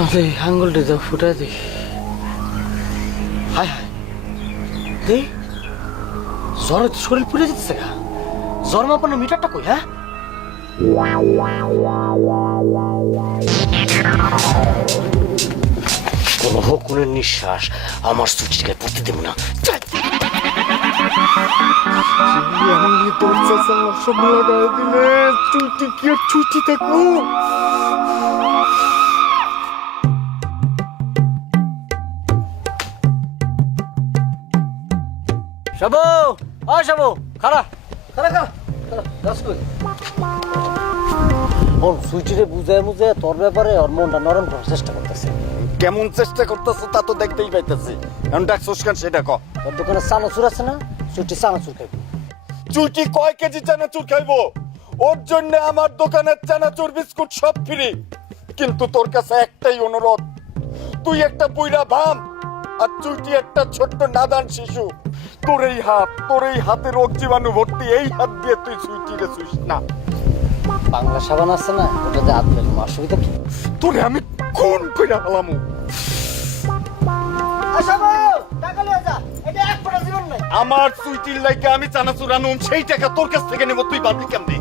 আরে, আঙ্গুলটা ফুটা দি হায় হায়। দি জ্বর, শরীর পুড়ে যেতেছে গা। জ্বর মাপানোর মিটারটা কই হ্যাঁ? কোন হকুনের নিঃশ্বাস, আমার সুচির গায়ে পড়তে দেব না। চুটি, কি চুটি শাবু আ শাবু খারা খারা কই? ওর সুইটিরে বুঝায় বুঝায় তোর ব্যাপারে ওর মনটা নরম করার চেষ্টা করতেছে। কেমন চেষ্টা করতেছো তা তো দেখতেই পাইতেছি। এখন ডাকছোস কেন সেটা ক। তোর দোকানে চানাচুর আছে না? সুইটি চানাচুর খাইবি। চুটি কয় কেজি চানাচুর খাইবো? ওর জন্য আমার দোকানের চানাচুর বিস্কুট সব ফ্রি। কিন্তু তোর কাছে একটাই অনুরোধ। তুই একটা বুইরা ভাম আর চুটি একটা ছোট্ট নাদান শিশু। তোর এই হাত তোর এই হাতে রোগ জীবাণু ভর্তি এই হাত দিয়ে তুই চিরে সুইস না। বাংলা সাবান আছে না ওটাতে হাত ফেলব অসুবিধা কি? তোরে আমি কোন কইরা হলামু আমার সুইটির লাইকে আমি চানাচুর আনুম সেই টাকা তোর কাছ থেকে নেব তুই পারবি কেমনি?